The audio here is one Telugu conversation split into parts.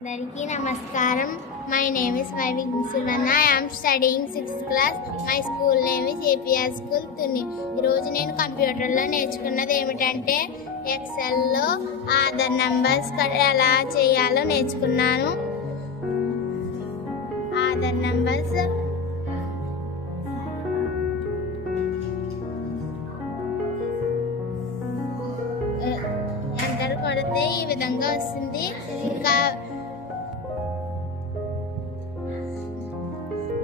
అందరికీ నమస్కారం. My name is Vaivik Silvana. I am studying 6th class. My school name is APR School, Tuni. ఈరోజు నేను కంప్యూటర్లో నేర్చుకున్నది ఏమిటంటే ఎక్సెల్లో ఆధార్ నంబర్స్ ఎలా చేయాలో నేర్చుకున్నాను. ఆధార్ నంబర్స్ ఎంటర్ కొడితే ఈ విధంగా వస్తుంది. ఇంకా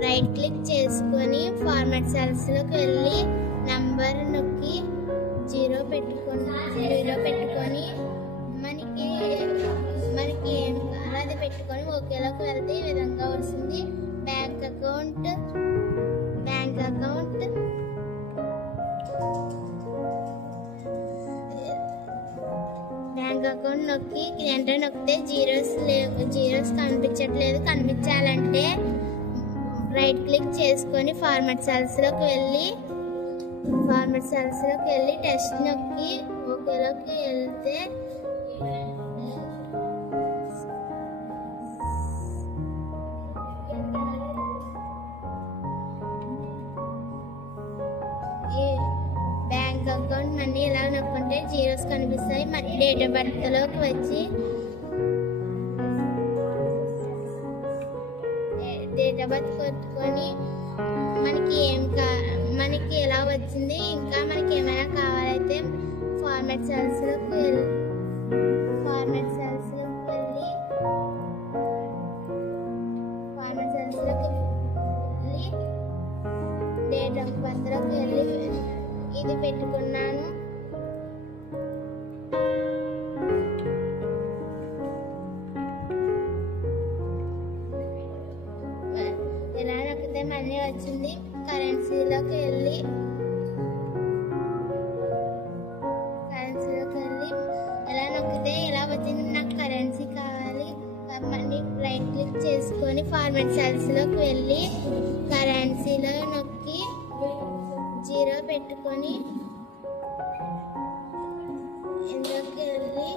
రైట్ క్లిక్ చేసుకొని ఫార్మాట్ సెల్స్లోకి వెళ్ళి నంబర్ నొక్కి జీరో పెట్టుకొని మనకి ఏం కావాలో అది పెట్టుకొని ఓకేలోకి వెళ్తే ఈ విధంగా వస్తుంది. బ్యాంక్ అకౌంట్ నొక్కి ఎంటర్ నొక్కితే జీరోస్ కనిపించాలంటే రైట్ క్లిక్ చేసుకొని ఫార్మాట్ సెల్స్లోకి వెళ్ళి టెస్ట్ నొక్కి ఓకేలోకి వెళ్తే బ్యాంక్ అకౌంట్ మనీ ఇలా నొక్కుంటే జీరోస్ కనిపిస్తాయి. మరి డేట్ ఆఫ్ బర్త్లోకి వచ్చి డేట్ ఆఫ్ బర్త్ కొట్టుకొని మనకి ఎలా వచ్చింది, ఇంకా మనకి ఏమైనా కావాలైతే ఫార్మాట్ సెల్స్లోకి వెళ్ళి డేట్ ఆఫ్ బర్త్లోకి వెళ్ళి ఇది పెట్టుకున్నాను. ఇలా నొక్కితే మనీ వచ్చింది. కరెన్సీలోకి వెళ్ళి ఇలా నొక్కితే ఇలా వచ్చింది. నాకు కరెన్సీ కావాలి. మనీ రైట్ క్లిక్ చేసుకొని ఫార్మాట్ సెల్స్లోకి వెళ్ళి కరెన్సీలో నొక్కి జీరో పెట్టుకొని ఇందులోకి వెళ్ళి